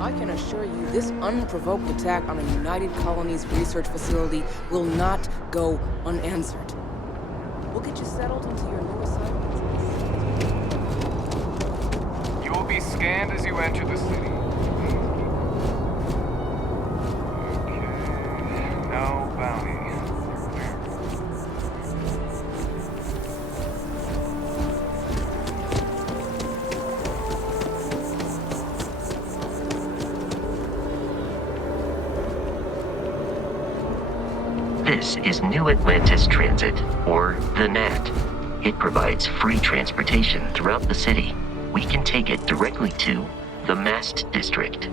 I can assure you this unprovoked attack on a United Colonies research facility will not go unanswered. We'll get you settled into your new assignments. You will be scanned as you enter the city. Okay. No bounty. This is New Atlantis Transit, or the NAT. It provides free transportation throughout the city. We can take it directly to the Mast District.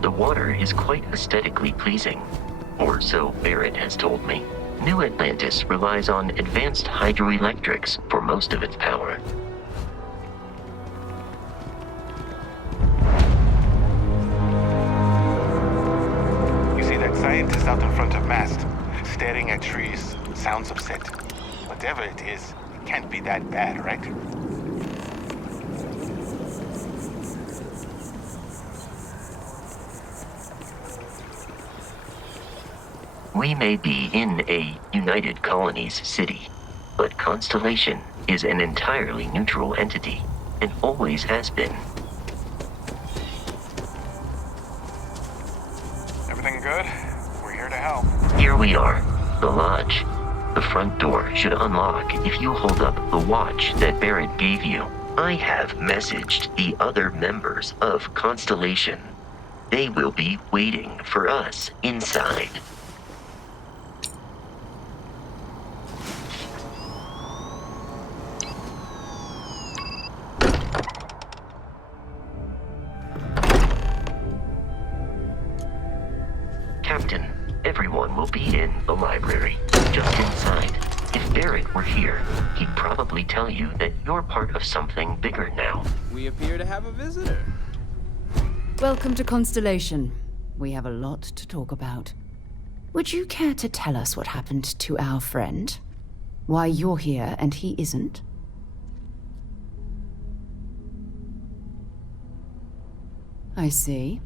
The water is quite aesthetically pleasing, or so Barrett has told me. New Atlantis relies on advanced hydroelectrics for most of its power. You see that scientist out in front of Mast, staring at trees, sounds upset. Whatever it is, it can't be that bad, right? We may be in a United Colonies city, but Constellation is an entirely neutral entity, and always has been. Everything good? We're here to help. Here we are, the lodge. The front door should unlock if you hold up the watch that Barrett gave you. I have messaged the other members of Constellation. They will be waiting for us inside. Captain, everyone will be in the library, just inside. If Barrett were here, he'd probably tell you that you're part of something bigger now. We appear to have a visitor. Welcome to Constellation. We have a lot to talk about. Would you care to tell us what happened to our friend? Why you're here and he isn't? I see.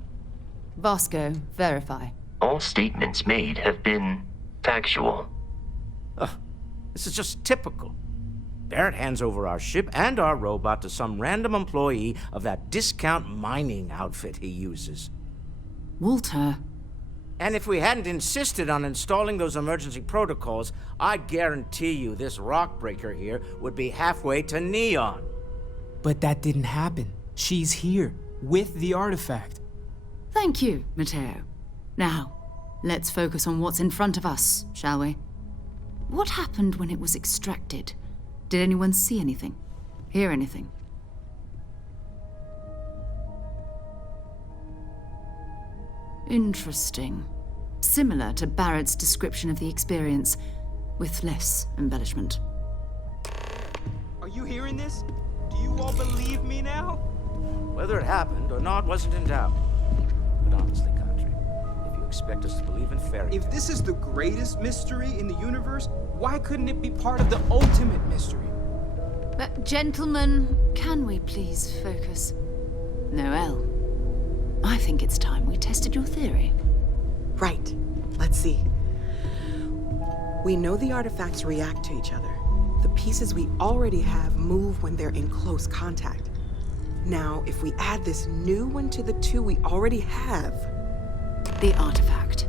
Vasco, verify. All statements made have been factual. This is just typical. Barrett hands over our ship and our robot to some random employee of that discount mining outfit he uses. Walter. And if we hadn't insisted on installing those emergency protocols, I guarantee you this rock breaker here would be halfway to Neon. But that didn't happen. She's here, with the artifact. Thank you, Matteo. Now, let's focus on what's in front of us, shall we? What happened when it was extracted? Did anyone see anything? Hear anything? Interesting. Similar to Barrett's description of the experience, with less embellishment. Are you hearing this? Do you all believe me now? Whether it happened or not wasn't in doubt. But honestly, Country, if you expect us to believe in fairy tales... If this is the greatest mystery in the universe, why couldn't it be part of the ultimate mystery? Gentlemen, can we please focus? Noelle, I think it's time we tested your theory. Right. Let's see. We know the artifacts react to each other. The pieces we already have move when they're in close contact. Now, if we add this new one to the two we already have... The artifact.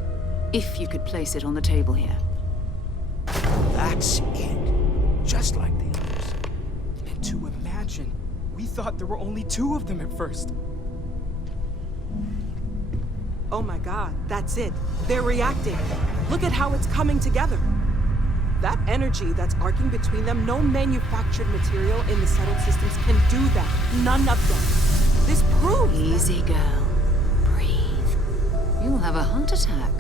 If you could place it on the table here. That's it. Just like the others. And to imagine, we thought there were only two of them at first. Oh my god, that's it. They're reacting. Look at how it's coming together. That energy that's arcing between them, no manufactured material in the settled systems can do that. None of them. This proves Easy, girl. Breathe. You'll have a heart attack.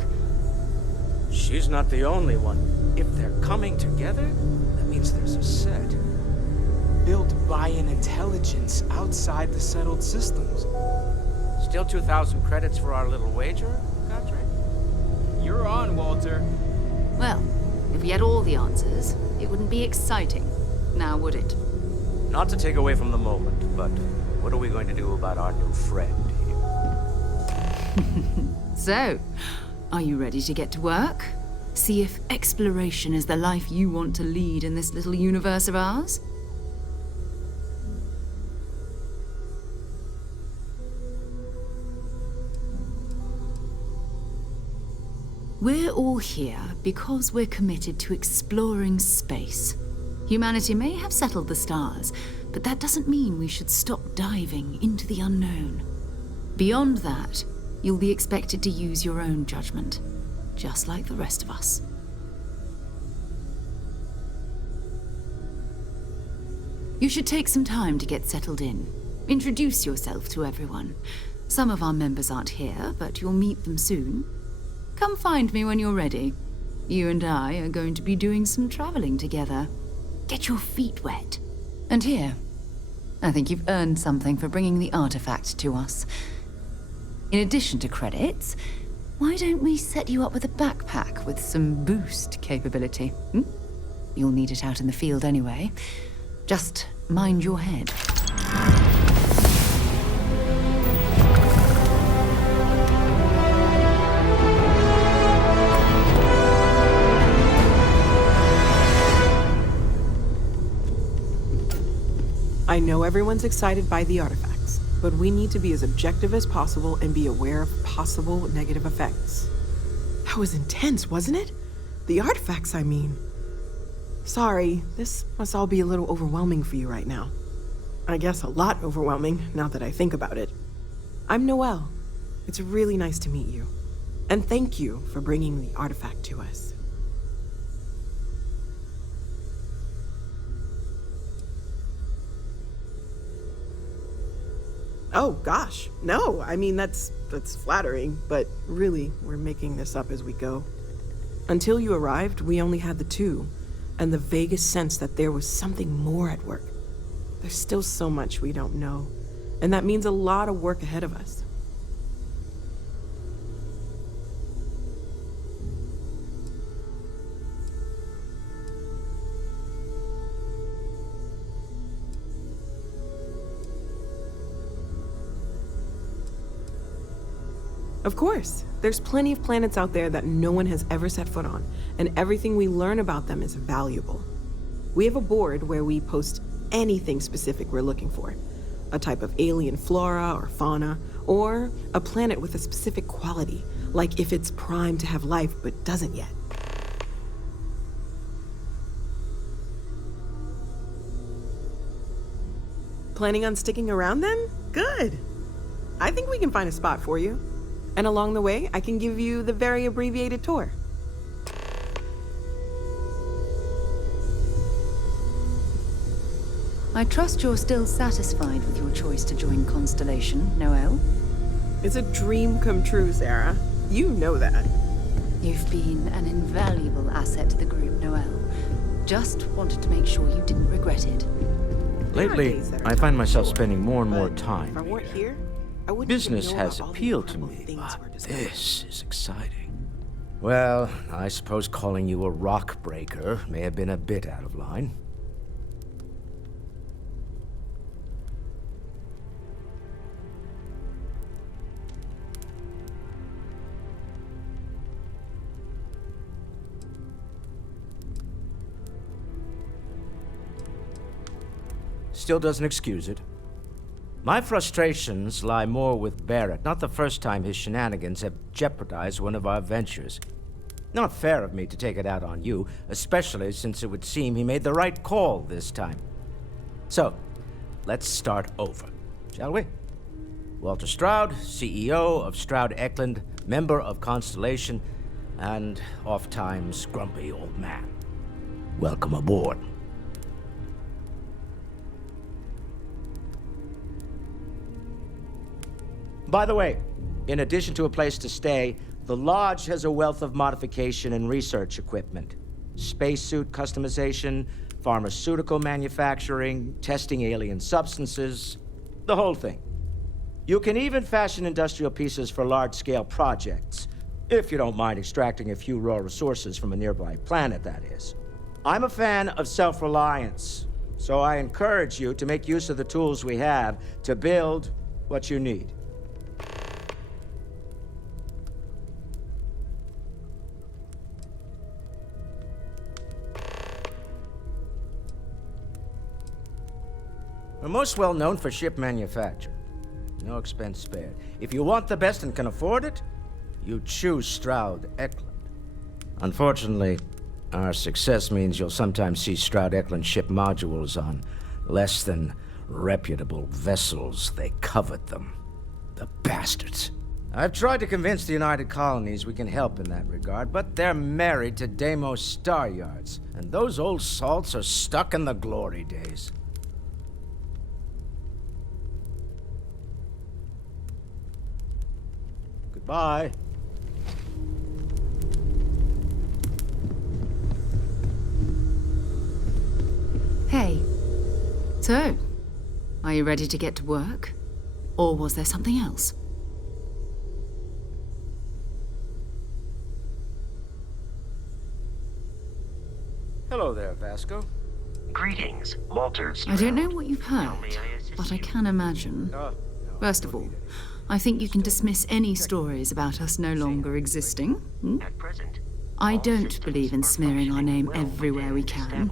She's not the only one. If they're coming together, that means there's a set. Built by an intelligence outside the settled systems. Still 2,000 credits for our little wager, Godfrey? You're on, Walter. Well, if we had all the answers, it wouldn't be exciting. Now, would it? Not to take away from the moment, but what are we going to do about our new friend here? So, are you ready to get to work? See if exploration is the life you want to lead in this little universe of ours? We're all here because we're committed to exploring space. Humanity may have settled the stars, but that doesn't mean we should stop diving into the unknown. Beyond that, you'll be expected to use your own judgment, just like the rest of us. You should take some time to get settled in. Introduce yourself to everyone. Some of our members aren't here, but you'll meet them soon. Come find me when you're ready. You and I are going to be doing some traveling together. Get your feet wet. And here, I think you've earned something for bringing the artifact to us. In addition to credits, why don't we set you up with a backpack with some boost capability? You'll need it out in the field anyway. Just mind your head. I know everyone's excited by the artifacts, but we need to be as objective as possible and be aware of possible negative effects. That was intense, wasn't it? The artifacts, I mean. Sorry, this must all be a little overwhelming for you right now. I guess a lot overwhelming, now that I think about it. I'm Noelle. It's really nice to meet you. And thank you for bringing the artifact to us. Oh, gosh. No, I mean, that's flattering, but really, we're making this up as we go. Until you arrived, we only had the two, and the vaguest sense that there was something more at work. There's still so much we don't know, and that means a lot of work ahead of us. Of course. There's plenty of planets out there that no one has ever set foot on, and everything we learn about them is valuable. We have a board where we post anything specific we're looking for. A type of alien flora or fauna, or a planet with a specific quality, like if it's primed to have life but doesn't yet. Planning on sticking around then? Good. I think we can find a spot for you. And along the way, I can give you the very abbreviated tour. I trust you're still satisfied with your choice to join Constellation, Noelle? It's a dream come true, Sarah. You know that. You've been an invaluable asset to the group, Noelle. Just wanted to make sure you didn't regret it. Lately, days that are I find tough, myself sure. spending more and more But time if I weren't here. here, I wouldn't Business even know has about all the appealed to incredible me, things we're but discovering. this is exciting. Well, I suppose calling you a rock breaker may have been a bit out of line. Still doesn't excuse it. My frustrations lie more with Barrett, not the first time his shenanigans have jeopardized one of our ventures. Not fair of me to take it out on you, especially since it would seem he made the right call this time. So, let's start over, shall we? Walter Stroud, CEO of Stroud Eklund, member of Constellation, and oft-times grumpy old man. Welcome aboard. By the way, in addition to a place to stay, the Lodge has a wealth of modification and research equipment. Spacesuit customization, pharmaceutical manufacturing, testing alien substances, the whole thing. You can even fashion industrial pieces for large-scale projects, if you don't mind extracting a few raw resources from a nearby planet, that is. I'm a fan of self-reliance, so I encourage you to make use of the tools we have to build what you need. We're most well known for ship manufacture. No expense spared. If you want the best and can afford it, you choose Stroud Eklund. Unfortunately, our success means you'll sometimes see Stroud Eklund ship modules on less than reputable vessels. They covet them. The bastards. I've tried to convince the United Colonies we can help in that regard, but they're married to Deimos Star Yards, and those old salts are stuck in the glory days. Goodbye. Hey. So, are you ready to get to work? Or was there something else? Hello there, Vasco. Greetings, Walter. I don't know what you've heard, but I can imagine. First of all, I think you can dismiss any stories about us no longer existing. At present, I don't believe in smearing our name everywhere we can.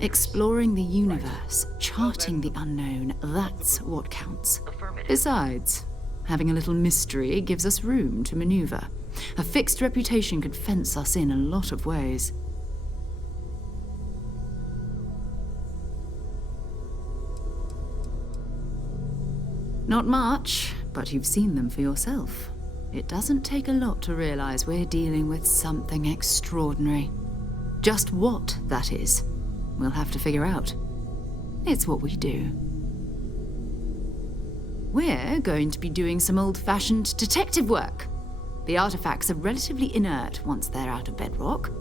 Exploring the universe, charting the unknown, that's what counts. Besides, having a little mystery gives us room to maneuver. A fixed reputation could fence us in a lot of ways. Not much, but you've seen them for yourself. It doesn't take a lot to realize we're dealing with something extraordinary. Just what that is, we'll have to figure out. It's what we do. We're going to be doing some old-fashioned detective work. The artifacts are relatively inert once they're out of bedrock.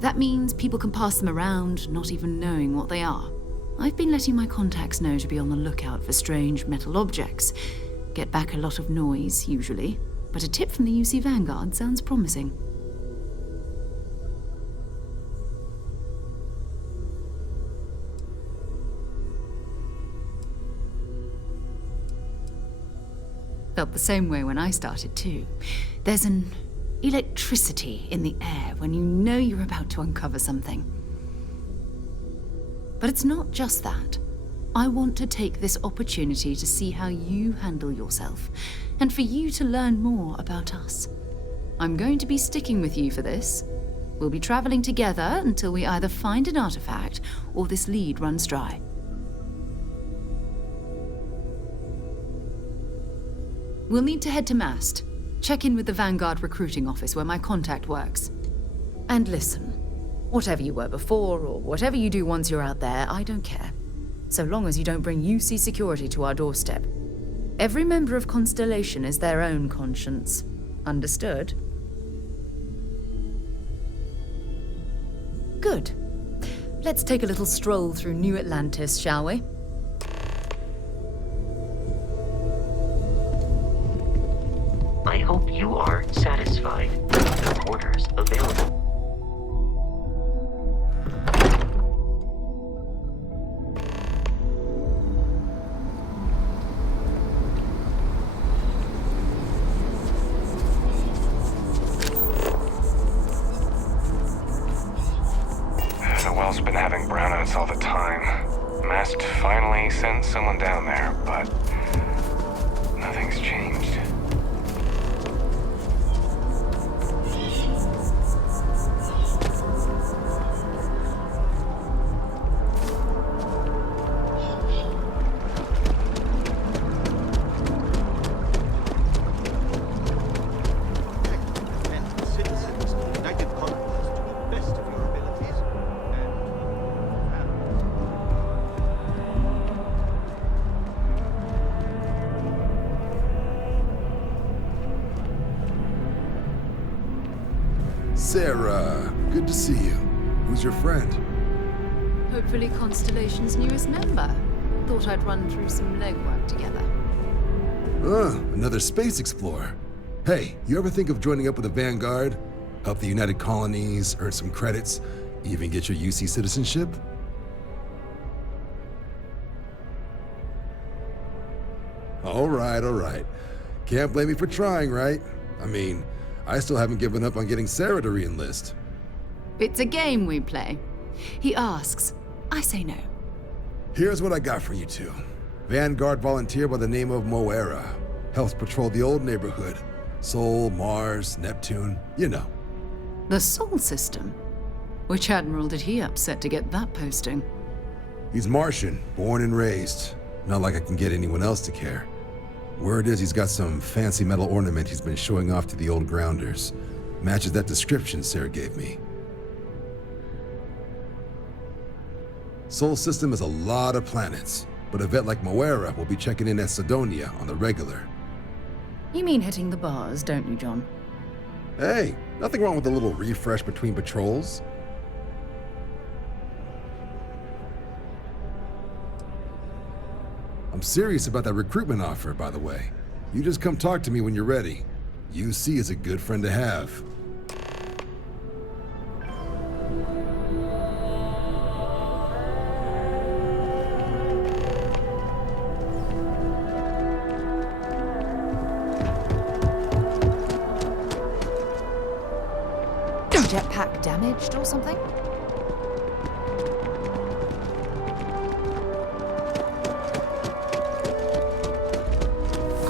That means people can pass them around, not even knowing what they are. I've been letting my contacts know to be on the lookout for strange metal objects. Get back a lot of noise, usually, but a tip from the UC Vanguard sounds promising. Felt the same way when I started, too. There's an electricity in the air when you know you're about to uncover something. But it's not just that. I want to take this opportunity to see how you handle yourself, and for you to learn more about us. I'm going to be sticking with you for this. We'll be traveling together until we either find an artifact or this lead runs dry. We'll need to head to Mast. Check in with the Vanguard recruiting office where my contact works. And listen. Whatever you were before, or whatever you do once you're out there, I don't care. So long as you don't bring UC security to our doorstep. Every member of Constellation is their own conscience. Understood? Good. Let's take a little stroll through New Atlantis, shall we? I hope you are satisfied with the quarters available. The well's been having brownouts all the time. Mast finally sent someone down there, but nothing's changed. Sarah, good to see you. Who's your friend? Hopefully Constellation's newest member. Thought I'd run through some legwork together. Another space explorer. Hey, you ever think of joining up with the Vanguard? Help the United Colonies, earn some credits, even get your UC citizenship? All right. Can't blame me for trying, right? I mean, I still haven't given up on getting Sarah to re-enlist. It's a game we play. He asks, I say no. Here's what I got for you two. Vanguard volunteer by the name of Moera. Helps patrol the old neighborhood. Sol, Mars, Neptune, you know. The Sol system? Which admiral did he upset to get that posting? He's Martian, born and raised. Not like I can get anyone else to care. Word is he's got some fancy metal ornament he's been showing off to the old grounders. Matches that description Sarah gave me. Sol system has a lot of planets, but a vet like Moera will be checking in at Sidonia on the regular. You mean hitting the bars, don't you, John? Hey, nothing wrong with a little refresh between patrols. I'm serious about that recruitment offer, by the way. You just come talk to me when you're ready. UC is a good friend to have. Jetpack damaged or something?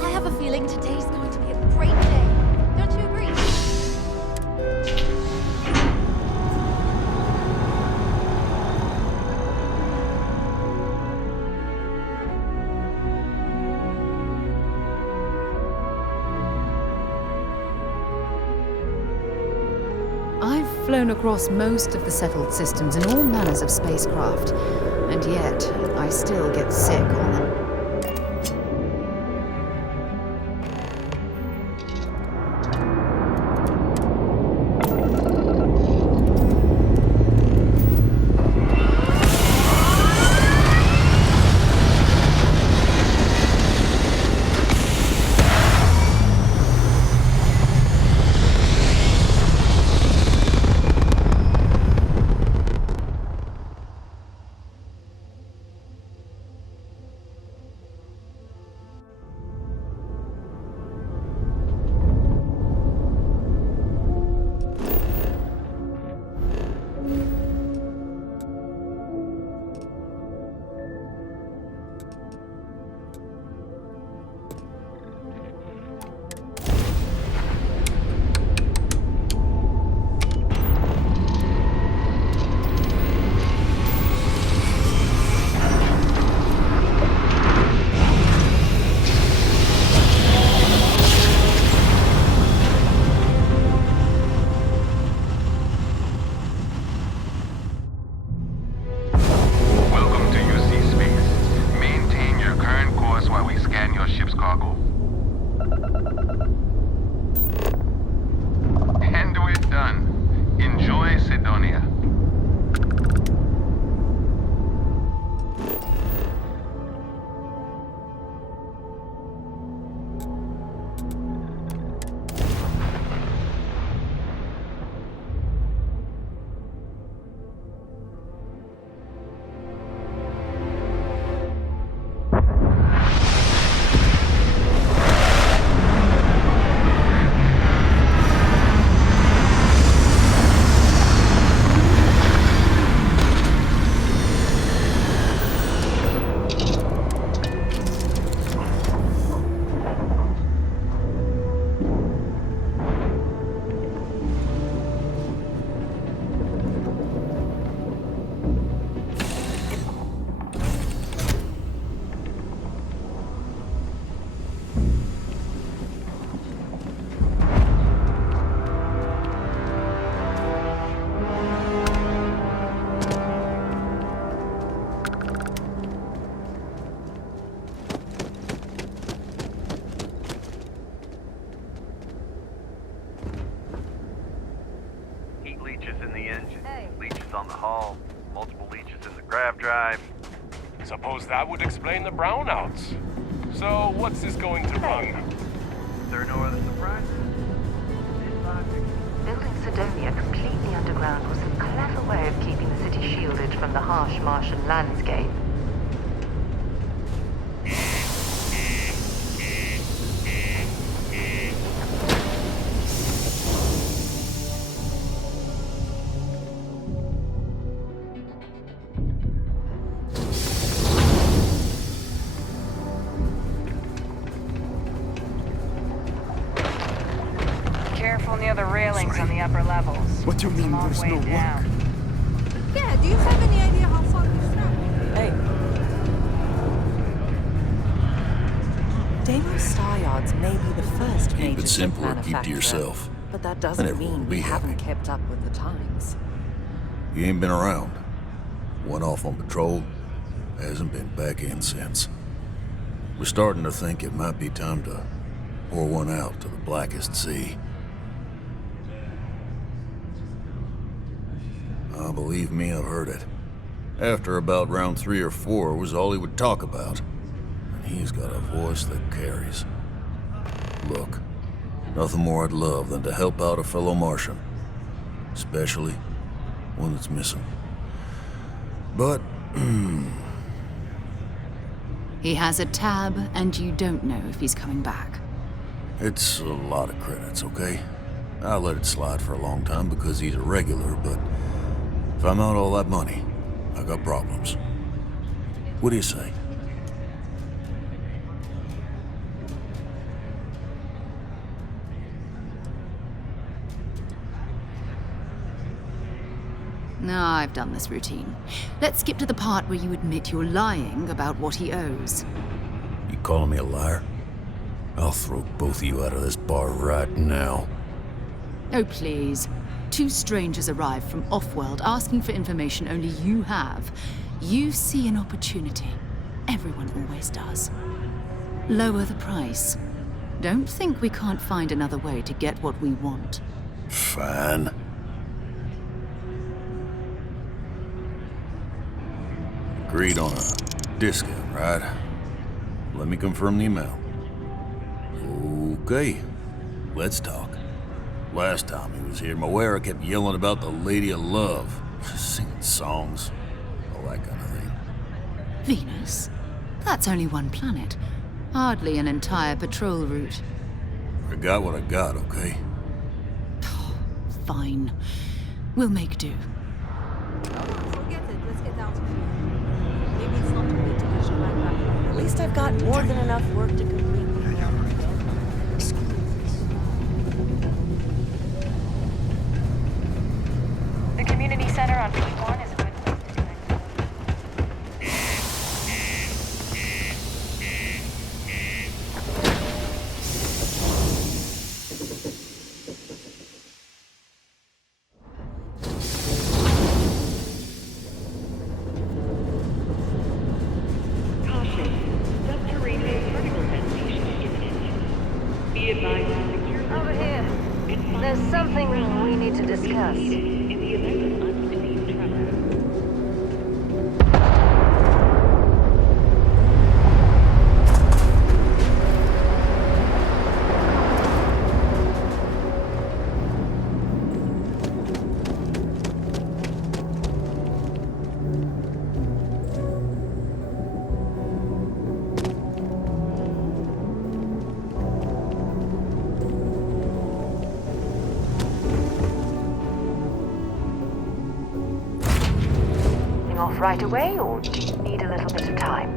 I have a feeling today's going to be a great day. Don't you agree? I've flown across most of the settled systems in all manners of spacecraft, and yet I still get sick on them. leeches in the engine, leeches on the hull, multiple leeches in the grav drive. Suppose that would explain the brownouts. So, what's this going to run? There are no other surprises? Building Sidonia completely underground was a clever way of keeping the city shielded from the harsh Martian landscape. Careful near the railings on the upper levels. What do you mean there's no work? Yeah, do you have any idea how far we've traveled? Hey, Deimos Star Yards may be the first Keep major it ship simple or keep to manufacturer, yourself. but that And doesn't everyone will mean be we haven't happy. kept up with the times. You ain't been around. Went off on patrol. Hasn't been back in since. We're starting to think it might be time to pour one out to the blackest sea. Believe me, I've heard it. After about round 3 or 4 was all he would talk about. And he's got a voice that carries. Look, nothing more I'd love than to help out a fellow Martian. Especially one that's missing. But, He has a tab, and you don't know if he's coming back. it's a lot of credits, okay? I let it slide for a long time because he's a regular, but if I'm out all that money, I got problems. What do you say? No, I've done this routine. Let's skip to the part where you admit you're lying about what he owes. You calling me a liar? I'll throw both of you out of this bar right now. Oh, please. 2 strangers arrive from off-world asking for information only you have. You see an opportunity. Everyone always does. Lower the price. Don't think we can't find another way to get what we want. Fine. Agreed on a discount, right? Let me confirm the amount. Okay, let's talk. Last time he was here, Moira kept yelling about the Lady of Love, singing songs, all that kind of thing. Venus? That's only one planet. Hardly an entire patrol route. I got what I got, okay? Fine. We'll make do. Forget it. Let's get out of here. Maybe it's not too late to catch a ride back. At least I've got more than enough work to complete. The community center on P1 is a good place to connect. Over here. There's something we need to discuss. Off right away, or do you need a little bit of time?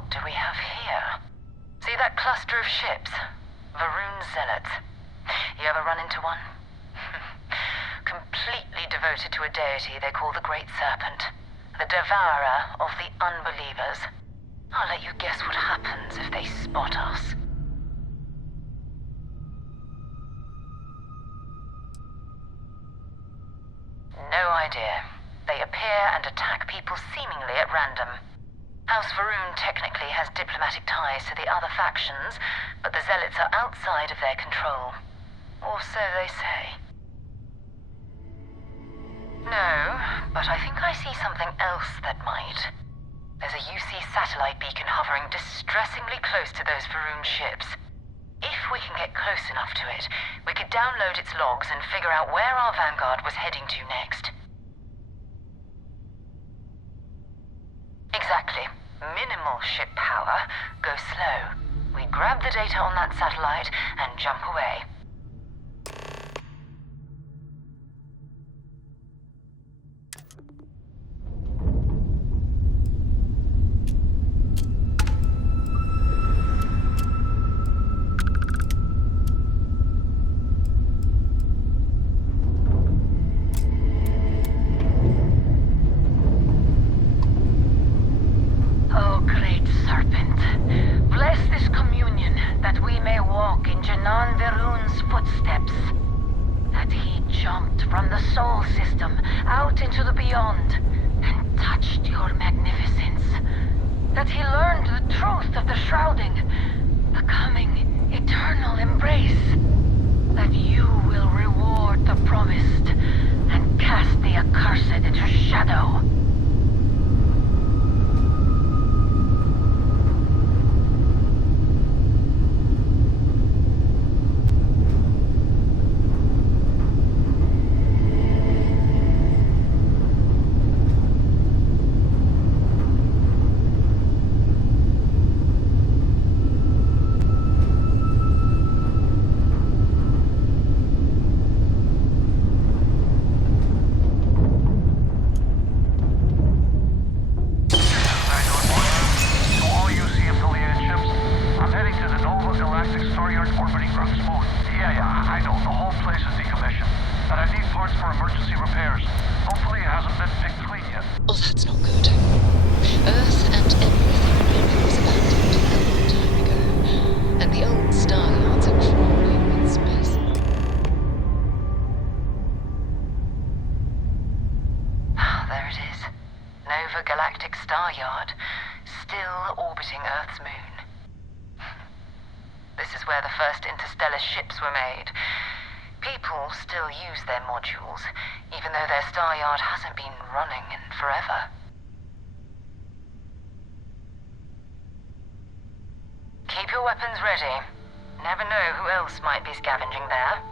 What do we have here? See that cluster of ships? Varun Zealots. You ever run into one? Completely devoted to a deity they call the Great Serpent. The devourer of the unbelievers. I'll let you guess what happens if they spot us. No idea. They appear and attack people seemingly at random. House Varun technically has diplomatic ties to the other factions, but the Zealots are outside of their control. Or so they say. No, but I think I see something else that might. There's a UC satellite beacon hovering distressingly close to those Varun ships. If we can get close enough to it, we could download its logs and figure out where our vanguard was heading to next. Exactly. Minimal ship power, go slow. We grab the data on that satellite and jump away. Keep your weapons ready. Never know who else might be scavenging there.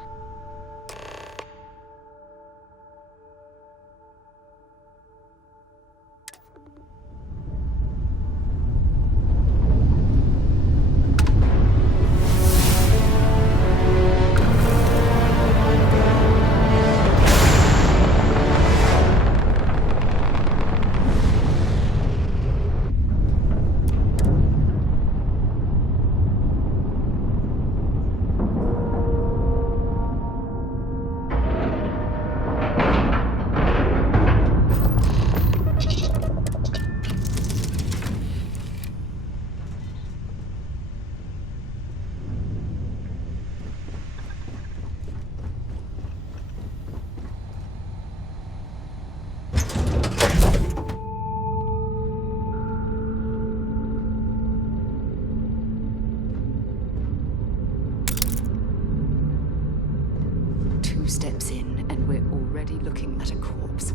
Steps in, and we're already looking at a corpse.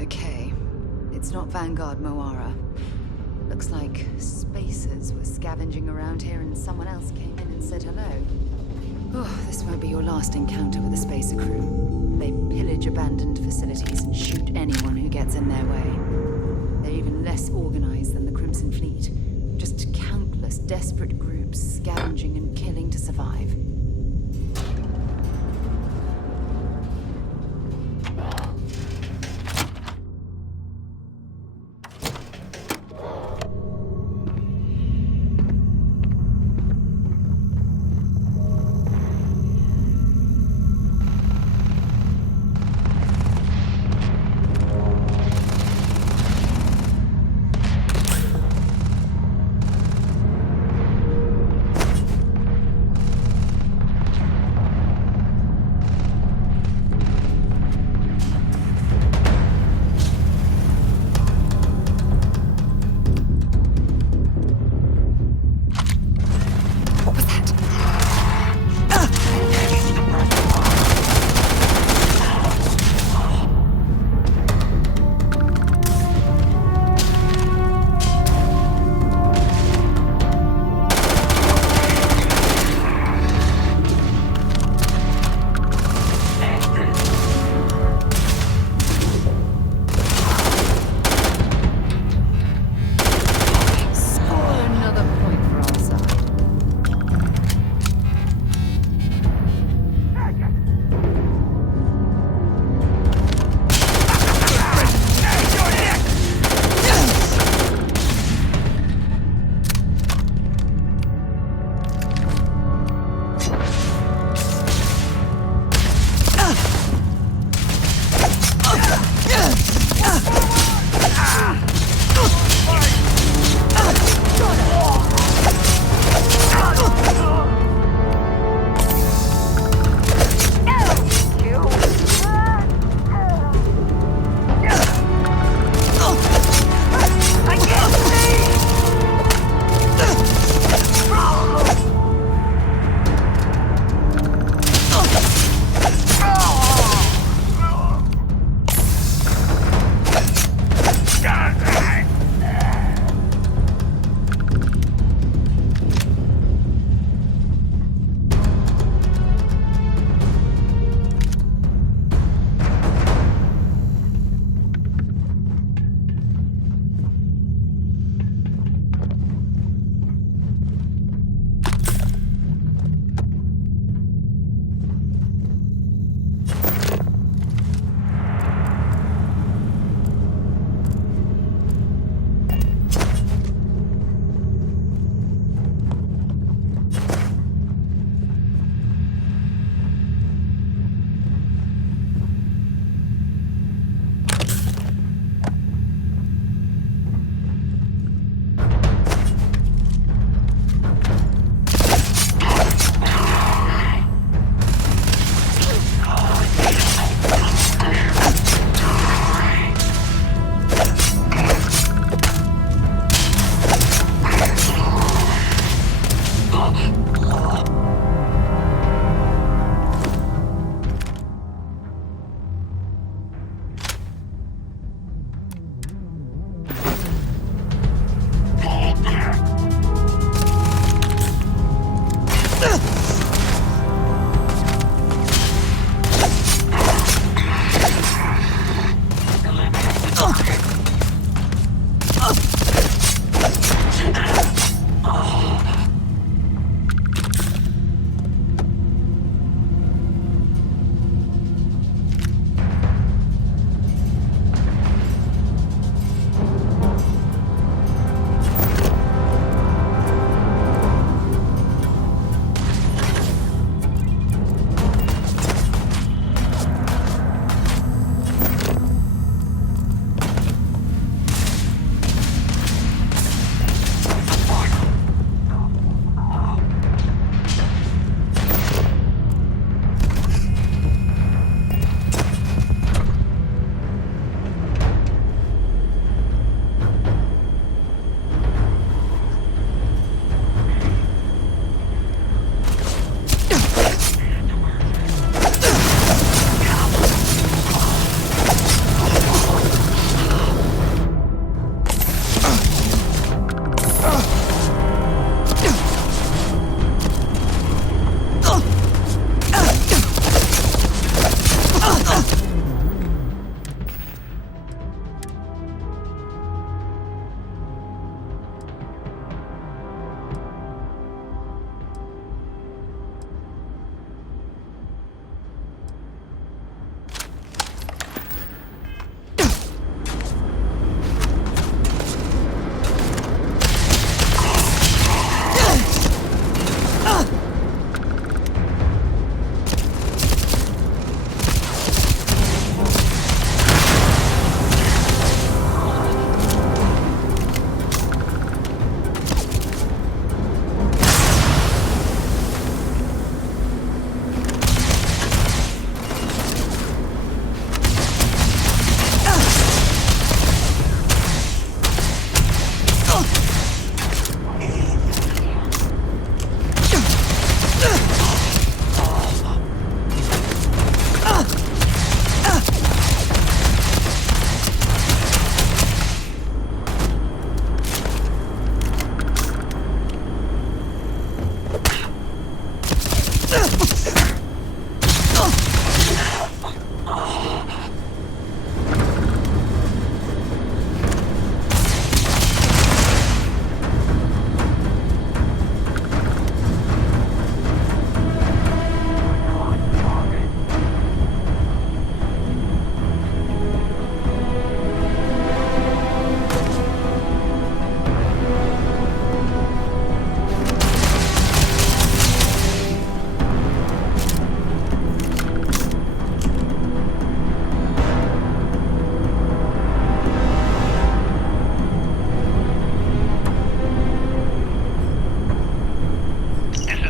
Okay, it's not Vanguard Moara. Looks like spacers were scavenging around here and someone else came in and said hello. Oh, this won't be your last encounter with the spacer crew. They pillage abandoned facilities and shoot anyone who gets in their way. They're even less organized than the Crimson Fleet. Just countless desperate groups scavenging and killing to survive.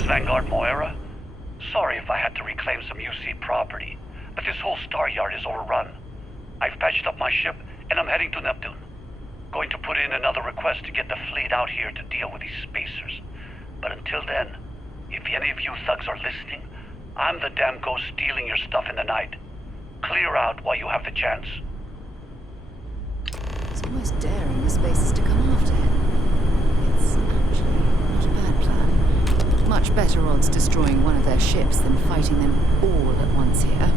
Vanguard Moira? Sorry if I had to reclaim some UC property, but this whole star yard is overrun. I've patched up my ship, and I'm heading to Neptune. Going to put in another request to get the fleet out here to deal with these spacers. But until then, if any of you thugs are listening, I'm the damn ghost stealing your stuff in the night. Clear out while you have the chance. It's almost daring the spacers to come after him. It's actually not a bad plan. Much better odds destroying one of their ships than fighting them all at once here.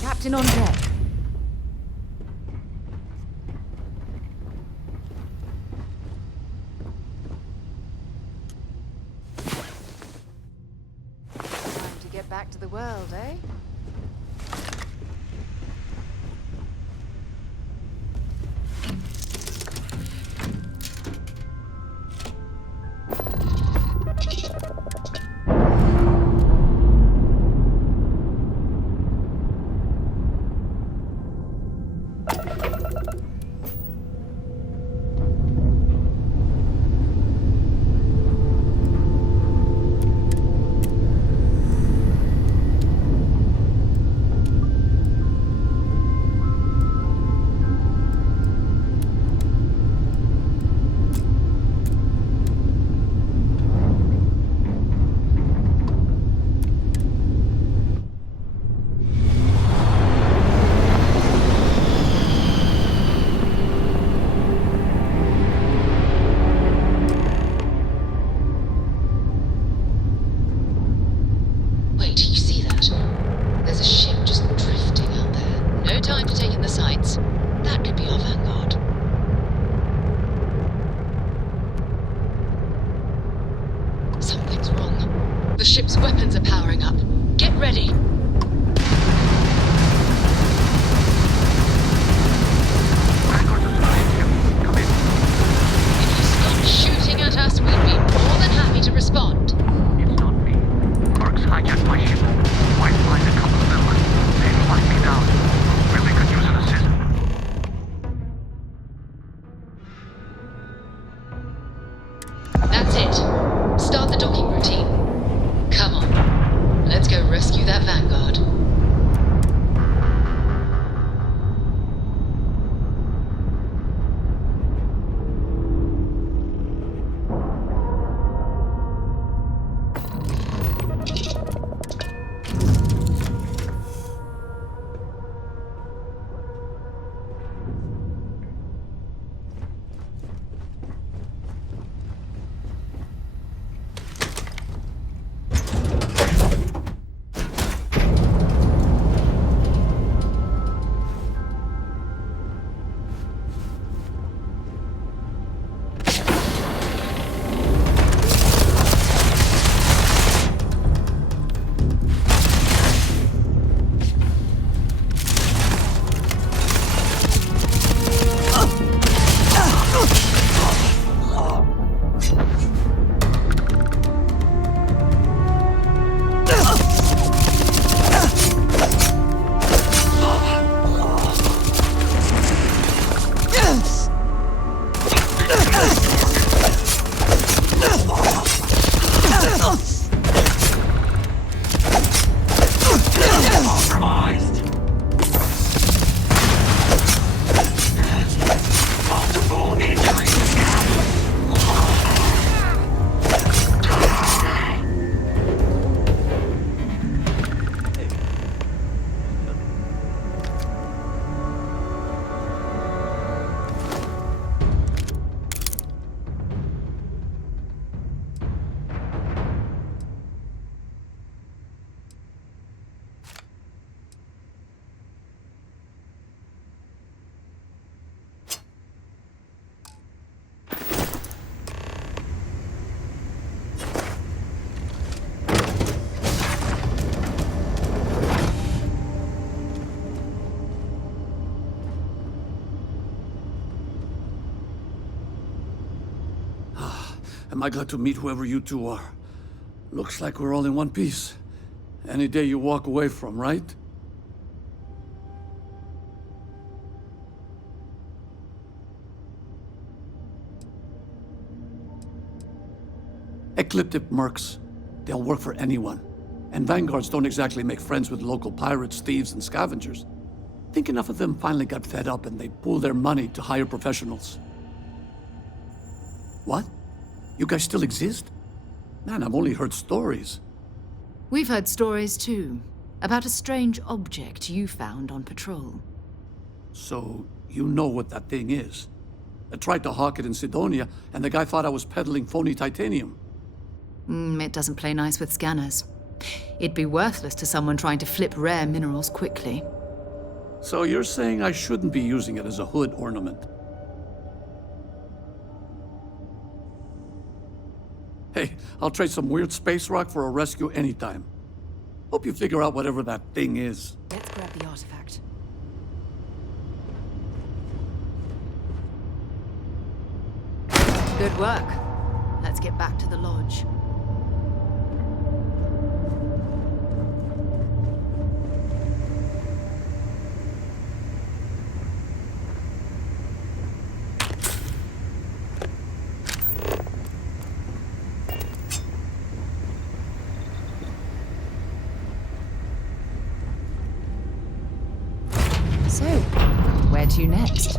Captain on deck. Time to get back to the world, eh? The ship's weapons are powering up. Get ready. If you stop shooting at us, we'd be more than happy to respond. It's not me. Mercs hijacked my ship. Might find a couple of members. They'd flag me down. Really could use an assist. That's it. Start the docking routine. Come on. Let's go rescue that Vanguard. Am I glad to meet whoever you two are. Looks like we're all in one piece. Any day you walk away from, right? Ecliptic mercs. They'll work for anyone. And vanguards don't exactly make friends with local pirates, thieves, and scavengers. Think enough of them finally got fed up and they pooled their money to hire professionals. What? You guys still exist? Man, I've only heard stories. We've heard stories too, about a strange object you found on patrol. So, you know what that thing is? I tried to hawk it in Sidonia, and the guy thought I was peddling phony titanium. It doesn't play nice with scanners. It'd be worthless to someone trying to flip rare minerals quickly. So you're saying I shouldn't be using it as a hood ornament? Hey, I'll trade some weird space rock for a rescue anytime. Hope you figure out whatever that thing is. Let's grab the artifact. Good work. Let's get back to the lodge. So, where to next?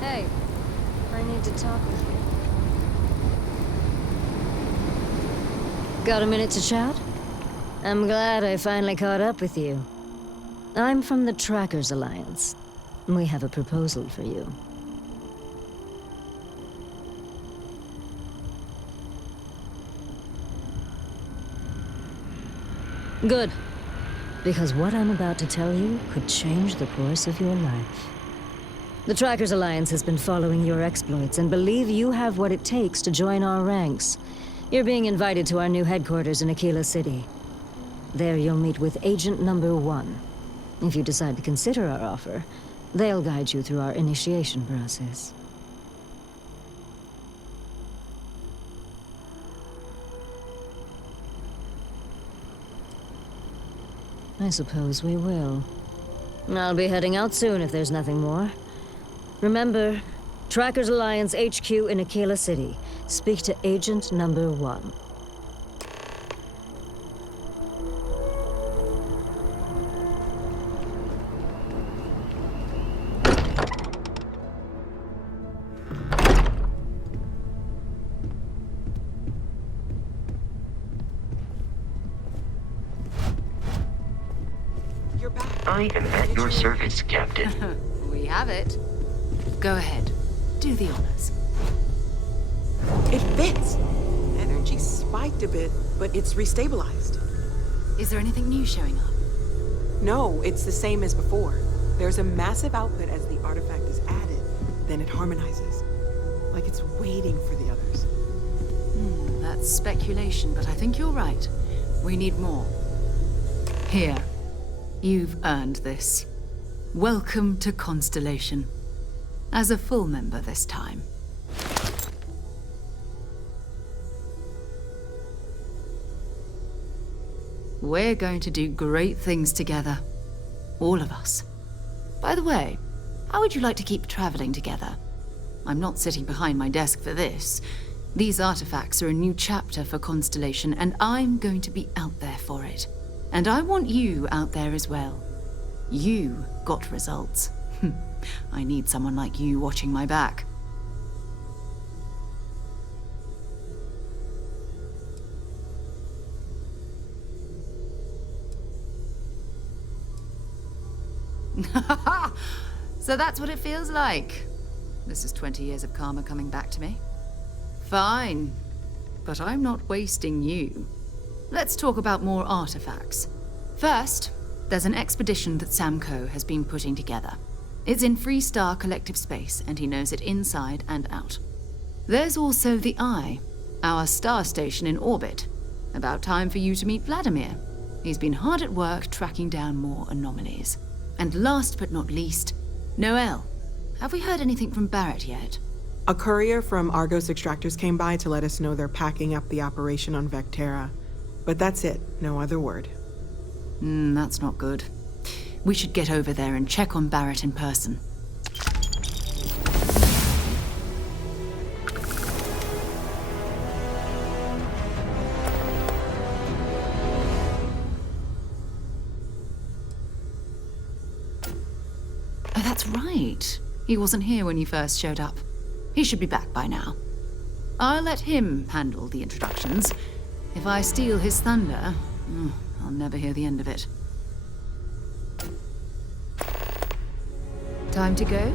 Hey, I need to talk with you. Got a minute to chat? I'm glad I finally caught up with you. I'm from the Trackers Alliance. We have a proposal for you. Good. Because what I'm about to tell you could change the course of your life. The Trackers Alliance has been following your exploits and believe you have what it takes to join our ranks. You're being invited to our new headquarters in Aquila City. There you'll meet with Agent Number 1. If you decide to consider our offer, they'll guide you through our initiation process. I suppose we will. I'll be heading out soon if there's nothing more. Remember, Trackers Alliance HQ in Aquila City. Speak to Agent Number 1. You're back. I am at your service, Captain. We have it. Go ahead. Do the honors. It fits. Energy spiked a bit, but it's restabilized. Is there anything new showing up? No, it's the same as before. There's a massive output as the artifact is added, then it harmonizes. Like it's waiting for the others. That's speculation, but I think you're right. We need more. Here. You've earned this. Welcome to Constellation. As a full member this time. We're going to do great things together. All of us. By the way, how would you like to keep traveling together? I'm not sitting behind my desk for this. These artifacts are a new chapter for Constellation, and I'm going to be out there for it. And I want you out there as well. You got results. I need someone like you watching my back. So that's what it feels like. This is 20 years of karma coming back to me. Fine, but I'm not wasting you. Let's talk about more artifacts. First, there's an expedition that Samco has been putting together. It's in Freestar Collective Space, and he knows it inside and out. There's also the Eye, our star station in orbit. About time for you to meet Vladimir. He's been hard at work tracking down more anomalies. And last but not least, Noel. Have we heard anything from Barrett yet? A courier from Argos Extractors came by to let us know they're packing up the operation on Vectera. But that's it, no other word. That's not good. We should get over there and check on Barrett in person. Oh, that's right. He wasn't here when you first showed up. He should be back by now. I'll let him handle the introductions. If I steal his thunder, I'll never hear the end of it. Time to go?